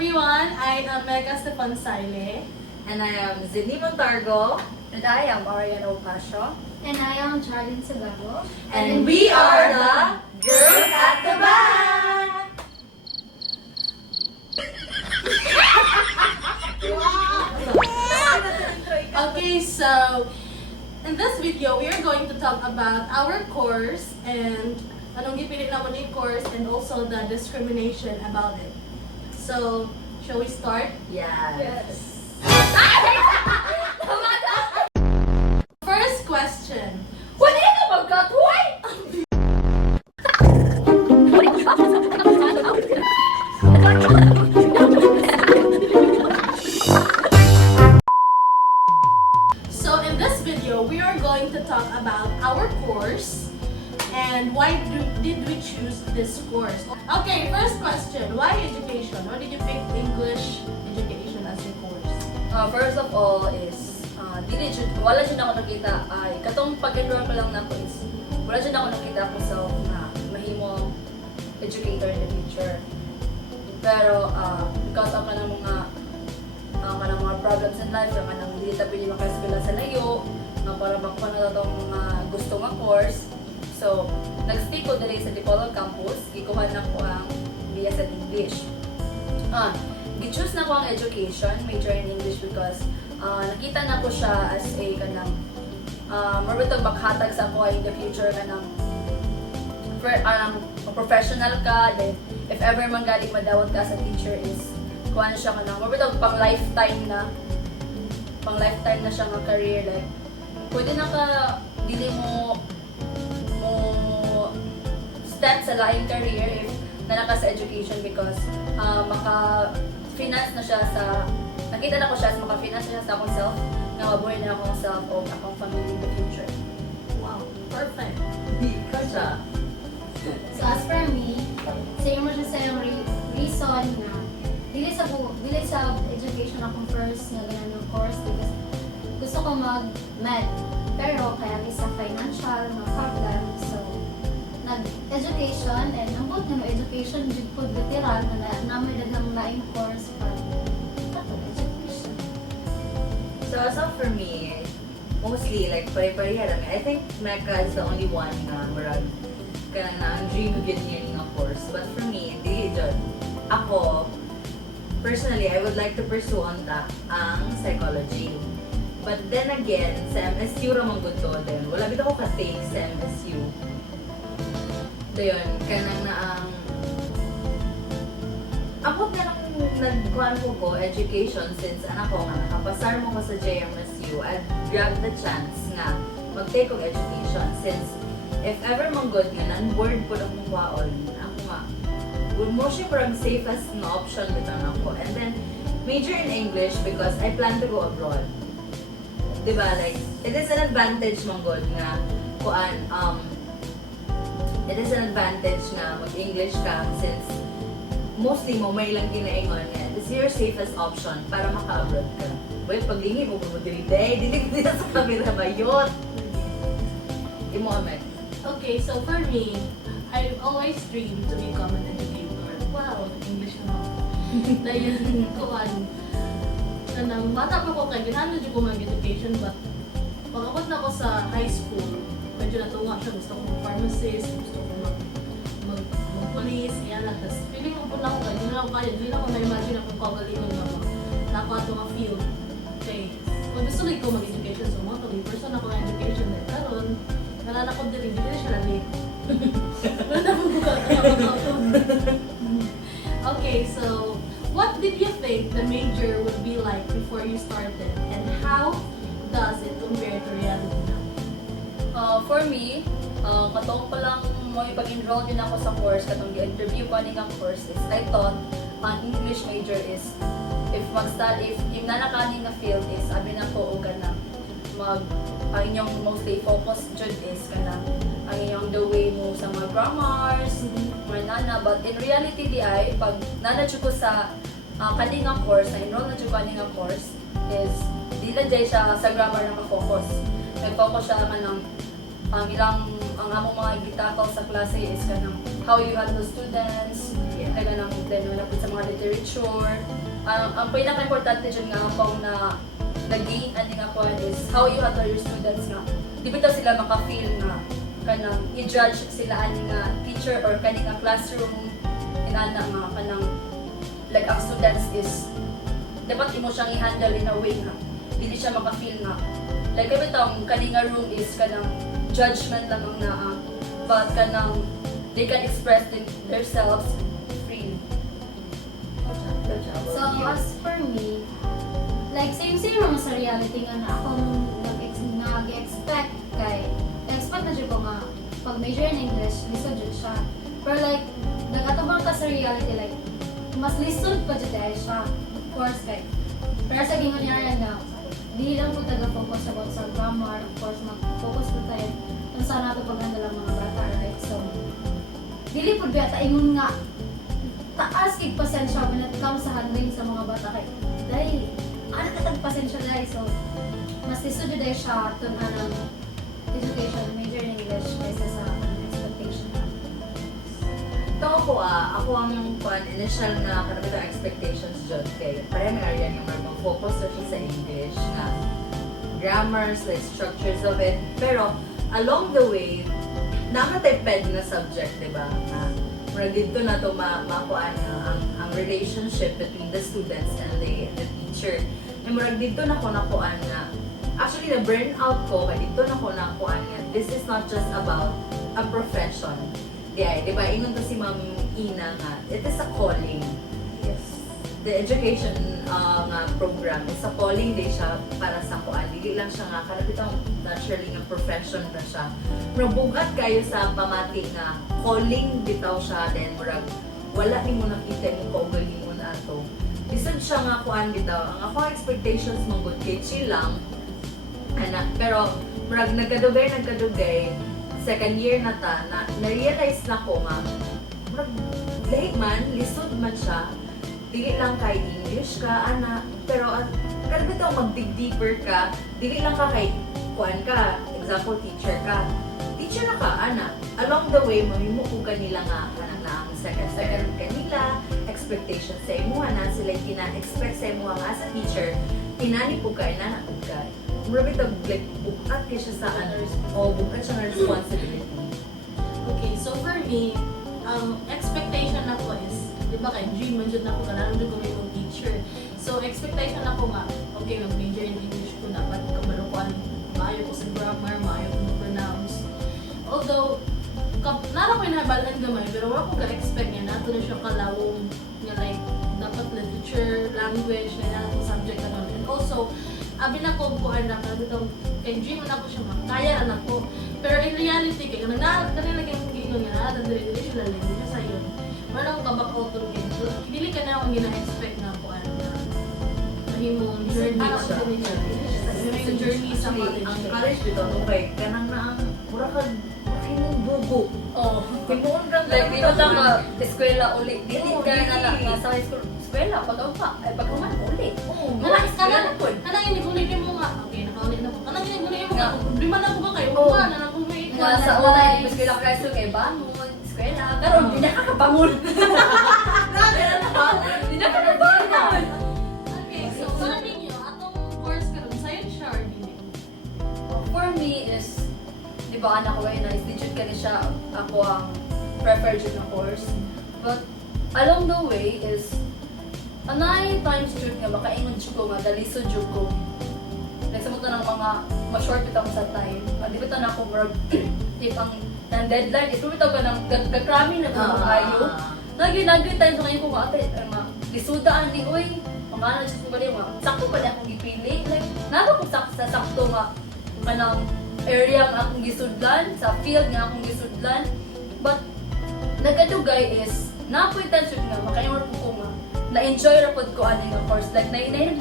everyone, I am Mega Stefan Saile. And I am Zinni Montargo. And I am Ariane Ocasio. And I am Charlene Sagabo. And we are the Girls at the Back! Okay, so in this video, we are going to talk about our course and anong gipili naman yung course and also the discrimination about it. So, shall we start? Yes. First question. Wala ka magkatuway! So in this video, we are going to talk about our course and why did we choose this course. Okay, first question. Why education? Why did you pick English education as your course? First of all is, wala siya na ako nakita, ay, katong pag-enroll ko lang na ako is, wala siya na ako nakita ko sa na mahimong educator in the future. Pero, because of kanang mga problems in life, kanang hindi tabi yung makaeskwela sa layo, na para bako na itong mga gusto nga course. So, nag-stay ko dali sa Dipolog Campus, ikuhan na ko ang BS at English. Gi-choose na ko ang education, major in English because nakita na ko siya as a kanang marbitog maghatag sa ako in the future kanang professional ka, then if ever man galing madawat ka sa teacher is kuhan siya kanang marbitog pang lifetime na siya nga career, like pwede na ka dili mo step sa laing career if nanaka sa education because maka-finance na siya sa nakita na ko siya as maka-finance na siya sa akong self nga mabuhay na akong self o akong family in the future. Wow, perfect. Ikaw siya. So as for me, same mo siya sa yung reason na dili sa education akong first nga ganun yung course because gusto ko mag-med pero kaya sa financial mga problem so nag-education and ang buot nga education jud po literal na namin daghang laing course para education. So as of for me, mostly like pare-pareha lang. I think Mecca is the only one na marag kanang na ang dream ko ganyan nga course. But for me, dili jud. Ako, personally, I would like to pursue on ang psychology. But then again, sa MSU ramang good to din. Wala bitaw ko ka-take sa MSU. Dayon, kanang na ang ako ganang nagkuhan ko education since anak ko nga nakapasar mo ko sa JMSU I'd grab the chance nga mag-take of education since if ever mong good nga non-board po ng mukwaon ako nga mo siya parang safest na option bitaw ako and then major in English because I plan to go abroad. Diba, like, it is an advantage mong good nga kuan, it is an advantage nga mag-English ka since mostly mo may ilang ginaingon nga this is your safest option para maka-abroad ka. Boy, paglingi mo dili sa camera ba yun? Imo amet. Okay, so for me, I've always dreamed to become an educator. Wow, English naman. Dahil kuan, kanang bata pa ko kay ginano jud ko mag-education but pag abot na ako sa high school, medyo natunga siya. Gusto ko mag-pharmacist, gusto ko mag-police, yan lang. Tapos feeling ko po na ako kaya, hindi na ako kaya, hindi na ako na-imagine akong pagalingon na nako ato nga field. Okay, kung gusto ko mag-education, so mga tuloy, person ako ng education din. Karon, nalala ko din, hindi na siya lalik. Wala na akong Okay, so what did you think the major would be like before you started, and how does it compare to reality now? For me, katong pa lang mo ipag-enroll din ako sa course, katong i-interview ko ning ang course is I thought ang English major is if yung nanakaning na field is abi na ko og kanang ang inyong mostly focus jud is kanang ang inyong the way mo sa mga grammars, mga nana, but in reality di ay pag nana jud ko sa kaningang course, na-enroll na jud ko kaningang course is di lang jay siya sa grammar na ka-focus. Nag-focus siya kanang ang among mga gitakal sa klase is kanang how you handle students, taga ng develop sa mga literature. Ang pinaka-importante dyan nga pong na nag-gain ani nga po is how you handle your students nga. Di bitaw sila maka-feel nga kanang i-judge sila ani nga teacher or kani nga classroom inana nga kanang like ang students is dapat imo siyang i-handle in a way nga dili siya maka-feel nga like bitaw kani nga room is kanang judgment lang ang naa but kanang they can express themselves freely. So, as for me, like, same naman sa reality nga na akong nag-expect kay, expect na dyan ko nga, pag major in English, lisod dyan siya. Pero like, nag-atubang ka sa reality, like, mas lisod pa dyan dahil siya. Of course, kay, pero sa gingon niya na, di lang po taga-focus about sa grammar, of course, mag-focus po tayo kung saan nato pag-handle ang mga bata, right? So, dili po bata, ingon nga, taas kay pasensya when it comes sa handling sa mga bata kay dahil ano katag pasensya dahil so mas lisod dahil siya tun ng education major in English kaysa sa expectation. Ito ako ang initial na karapitang expectations dyan kay parang area yung mag-focus na siya sa English nga grammars, like structures of it. Pero along the way, namatay ped na subject, di ba? Mura dito na ito makuhaan ang relationship between the students and the teacher. And mura dito na ko nakuhaan nga, actually na burn out ko, kaya dito na ko nakuhaan nga, this is not just about a profession. Di ba? Ingon to si Ma'am Ina nga, it is a calling. Yes. The education nga program is a calling day siya para sa kuan. Dili lang siya nga kalapitang naturally nga profession na siya. Pero bugat kayo sa pamati nga calling bitaw siya then murag wala nimo nakita yung kaugali mo na ato. Bisan siya nga kuan bitaw. Ang akong expectations mong good kay chill lang. Anak, pero murag nagkadugay second year na ta na-realize na ko nga murag lahi man lisod man siya dili lang kay English ka, ana. Pero kada bitaw mag-dig deeper ka, dili lang ka kay kuan ka, example teacher ka. Teacher na ka, ana. Along the way, mamimo ko kanila nga kanang na ang second kanila, expectations sa imo na sila kina-expect sa imo nga as a teacher, tinani po ka, inana po ka. Mura bitaw like bukat kay siya sa others, o bukat siya nga responsibility. Okay, so for me, ang expectation ako is, di ba kay dream man dyan ako, kailangan dyan ko may kong teacher. So, expectation ako nga, okay, mag-major in English ko, dapat kabalukuan, maayo ko sa grammar, maayo ko pronounce. Although, nara ko yung nabalaan gamay, pero wala ko ga-expect nga, nato na siya kalawong, nga like, dapat literature, language, na nato subject na nun. And also, abi na ko kuan na kadto kay dream na ko siya makaya na ko. Pero in reality kay kanila kay gingon nga na dili sila lang niya sa yun. Wala ko kabak out of it. So dili ka na akong gina-expect na kuan na mahimong journey sa mahimong journey sa college. Ang college dito, okay, kanang na ang mura ka mahimong bugo. Oh. Himuon kang Like, di ba lang eskwela ulit? Dili ka na nasa high school. Eskwela, pag-uman, ulit. Wala Eskwela po. kanang ini gulit mo nga. Okay, nakaulit na ko. Kanang ini gulit mo nga. Nga. Problema na ko ba kayo? Oo. Wala na ko may Nga sa una, eskwela ka so kay bangon, eskwela. Pero hindi na kakabangon. Hindi na kakabangon. Okay, so sa ninyo atong course karon science siya or dili? For me is, di ba anak ko ngayon na institute ka siya, ako ang preferred yun na course. But along the way is, anay times jud nga makaingon jud ko nga dalisod jud ko. Like sa mga ng mga ma-short bitaw ko sa time. Di ba na ako murag if ang deadline is bitaw ka nang gakrami na ko ayo. Nagi tayo sa ngayon ko nga ate nga lisudaan ni oy. Pangana jud ko gali nga sakto pa akong gipili. Like nalo ko sakto nga kanang area nga akong gisudlan, sa field nga akong gisudlan. But nagadugay is napuitan jud nga makaingon ko nga na-enjoy ra pod ko ani nga course. Like nahinahip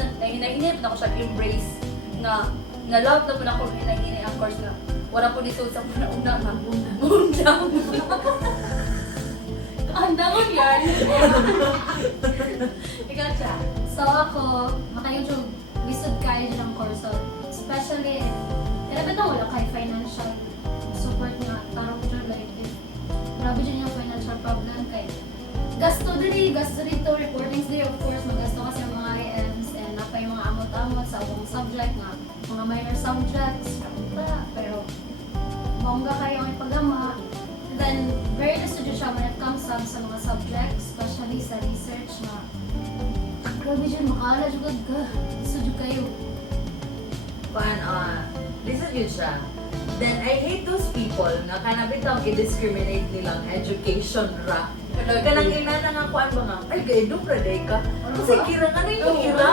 na ko siya embrace nga love na po na ako hinahini ang course nga wala po dito sa una nga undang. Ang dangon yan. Ikaw siya. So ako, maka-YouTube, lisod kayo dyan ang course. So, especially, grabe na wala kay financial support nga, tarong dyan, like, if grabe dyan yung financial problem kay, gasto dito, recordings dito, of course, magasto kasi ang mga IMs and napay mga amot-amot sa akong subject nga, mga minor subjects, kapunta, pero bongga kayo ang ipagama. And then, very studio siya when it comes sa mga subjects, especially sa research na grabe dyan, makaala jugad ka, studio kayo. This is yun siya. Then, I hate those people na kanabit ang i-discriminate nilang education ra. Kanang ina na nga kuan ba nga, ay gaidong ra day ka. Kasi kira nga na yung kira.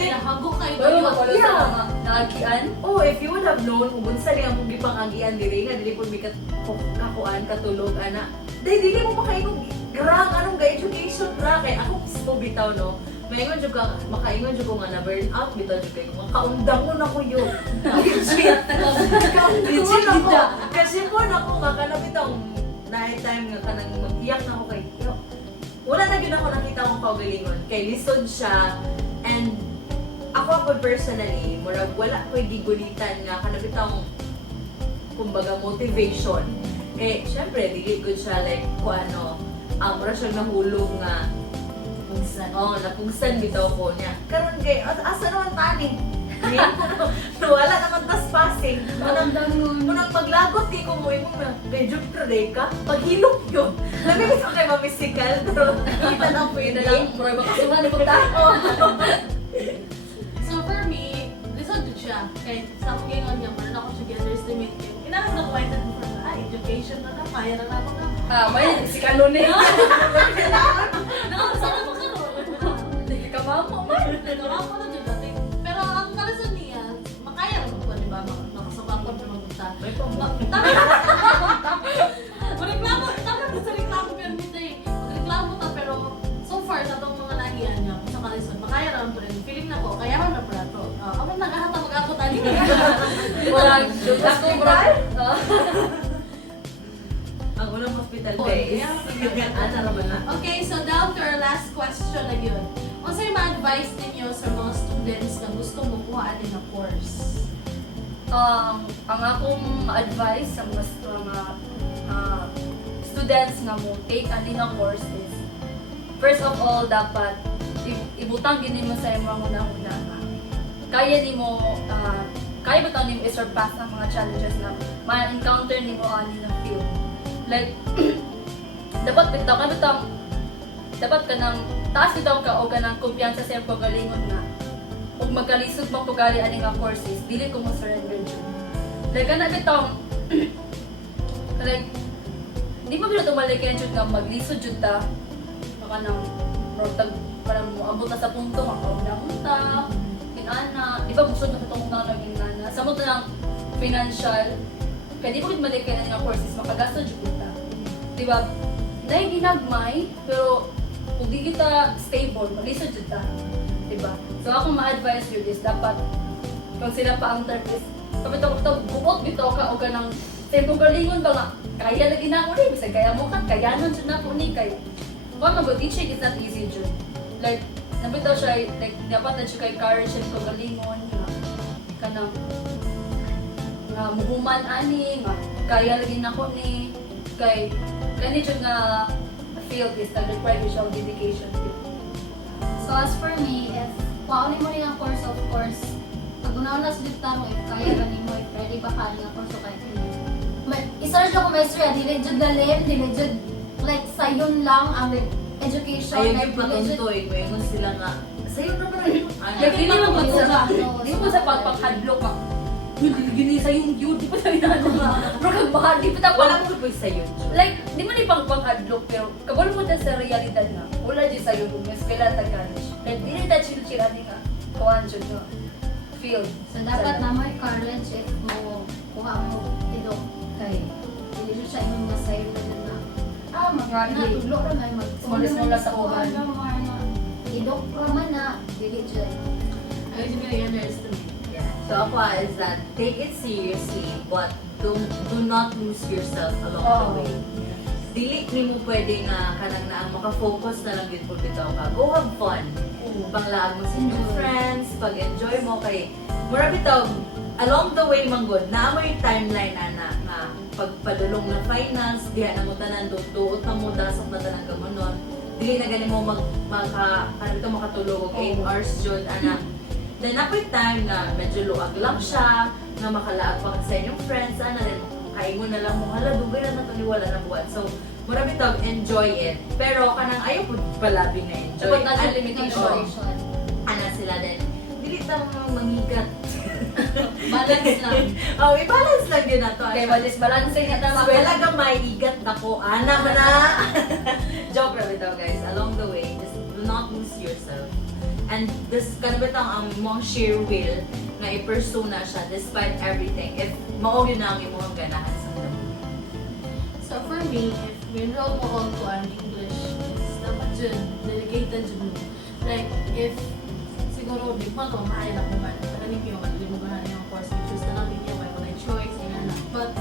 Hagok kayo Pero kayo. mapalo sa mga nakagian. Oh, if you would have known kung unsa niya mong gipangagian diri nga dili pud mi kakuan katulog ana. Dili mo makaingon grang anong ga education ra kay ako gusto bitaw no. Maingon jud ka makaingon jud ko nga na burn out bitaw jud kay makaundangon ako yun. Legit. Legit ako. Kasi po nako nga kana bitaw night time nga kanang mag-iyak na ako kay yo. Wala na gyud ako nakita akong kaugalingon kay lisod siya and ako personally, murag wala ko'y gigulitan nga kanabitang kumbaga motivation. Eh, syempre, dili good siya like kung ano, mura siya nahulog nga napugsan bitaw ko niya. Karon kay asa naman tani? Wala naman tas passing. Munang maglagot di ko mo imong na medyo trade ka. Paghilok yun. Labi ko kay mamisikal pero kita na pwede. Mura ba kasuhan ni pagtao? So for me, lisod jud siya. Kay sa akong gingon niya, parang ako siya gi-underestimate kayo. Inahan na kuwain na for education na na, kaya na ako na. May si Kanon eh. Nakasama ko karon. Hindi ka mamo man. Nagawako na dyan dati. Pero ang kalasan niya, makaya naman ko, di ba? Makasabakot na magunta. May pamuk. Reklamo, tama na sa reklamo pero hindi. Reklamo ta pero so far sa itong mga nagian niya sa kalisod, makaya naman po rin. Feeling na ko, kaya na po na to. Ako naghahatang mag-ako tali. Walang dugas ko bro. Ang unang hospital day. Ana naman na. Okay, so down to our last question na yun. Ano sa'yo ma-advise ninyo sa mga students na gusto mo kuhaan na course? Ang akong advice sa mga students nga mo take ani nga course is first of all dapat ibutang gini mo sa imong una-una nga kaya nimo kaya ba nimo i-surpass ang mga challenges na ma-encounter nimo ani nga field. Like dapat ka nang taas bitaw ka o ka nang kumpiyansa sa imong pagalingon nga ug magkalisod mo pugali ani nga courses dili ko mo surrender jud. Like kana bitaw like di ba bilo tumalikan jud nga maglisod jud ta baka nang protag para mo abot na sa punto makaunda kinana di ba musod na katong na naging nana sa mo lang financial kaya di ba gid malikan nga courses makagasto jud ta di ba dahil ginagmay pero kung di kita stable maglisod jud ta di ba so ako ma-advise you is dapat kung sila pa ang therapist kapitaw buot bitaw ka o ganang sa imong galingon ba nga kaya lagi na ako ni bisag kaya mo ka kayanon jud na ko ni kay kung mag teaching is not easy jud like nabitaw siya like dapat na siya kay courage and kagalingon nga kanang nga muhuman ani nga kaya lagi na ko ni kay kani jud nga field is that require siya dedication. So as for me, if paunin mo rin ang course, of course, pag unauna sa dito mo, if kaya ka mo, if ready ba ka rin ang course o kaya isa rin ako maestro, dili jud galim, dili jud like sayon lang ang education. Ayaw like, yung patuntoy, kung sila nga, sa'yo na ba rin? Like, dili mo ba sa di mo sa pagpag-hadlock ka gini sa yung yun, di pa sa rin bro kag mahal, di pa ta Wala mo po sa'yo. like, di mo ni pang-hadlock pero kabalo mo ta sa realidad na wala di sa yung mas kailan ta college like, dili ta chill-chill ani ka kuhan jud no field So dapat na mo college if mo kuha mo tidok kay dili jud siya imong masayo na dun na magana tudlo ra may mag Small-small sa uban. Tidok ra man na dili jud. I was really underestimate. Yeah. So ako is that take it seriously but do not lose yourself along the way. Dili ni mo pwede nga kanang na maka-focus na lang din po bitaw ka. Go have fun. Panglaag mo sa inyong friends, pag-enjoy mo kay mura bitaw along the way manggod na mo yung timeline na pagpadulong na finals, diha na mo tanan, duot na mo, dasok na tanan ka mo nun. Dili na gani mo makatulog og 8 hours jud, ana. Then, apoy time na medyo luag lang siya, na makalaag pa sa inyong friends, ana, then kain mo na lang mo, hala, dugay na ito, wala na buwan. So, mura bitag, enjoy it. Pero, kanang ayaw po palabing na enjoy. Dapat na limitation. Ana sila din. Dili ta mangigat. Balance lang. Oh, i-balance lang din na to. Okay, balancing na tama. Wala ka may igat na ko. Ana ba na? Joke lang ito, guys. Along the way, just do not lose yourself. And this kind of itong ang mong sheer will na i-pursue na siya despite everything. If mao yun na ang imong ganahan sa mundo. So for me, if we enroll mo all to an English, is dapat dyan, dedicated dyan mo. Like, if siguro, di pa ito, maayon ako man. Pagaling kayo, matalimugan na yung course. I-choose na lang din yung may choice, yan na. But,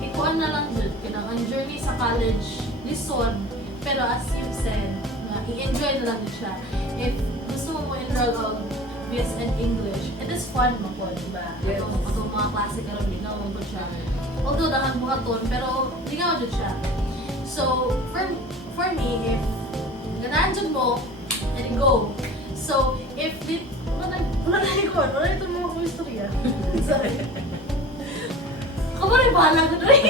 ikuan na lang dyan, kinang ang journey sa college, lisod, pero as you said, na i-enjoy na lang din siya. If gusto mo enroll on BSN English, it is fun mo po, diba? Yes. Atong mga klase karon di nga mo po siya. Although dahan mo katon, pero di nga mo siya. So, for me, if ganahan dyan mo, and go. So, if di, wala ito mga kong istorya. Sorry. Kamu rin bahala ko na rin.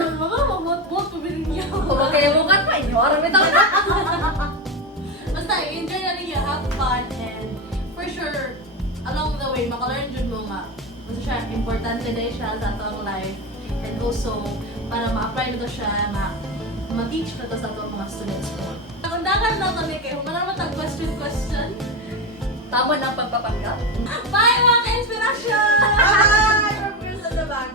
Mga mabot-bot, pabiling niyo. Huwag kayo bukat pa, inyo. Aram ito. Basta, enjoy na rin have fun, and for sure, along the way, makalearn dyan mo nga. Basta siya, importante na siya sa atong life. And also, para ma-apply na to siya, ma-teach na to sa atong mga students ko. Ang undangan lang kami kayo, kung naman question. Tama na ang pagpapanggap. Bye mga ka-inspirasyon! Bye! From Girls at the Back,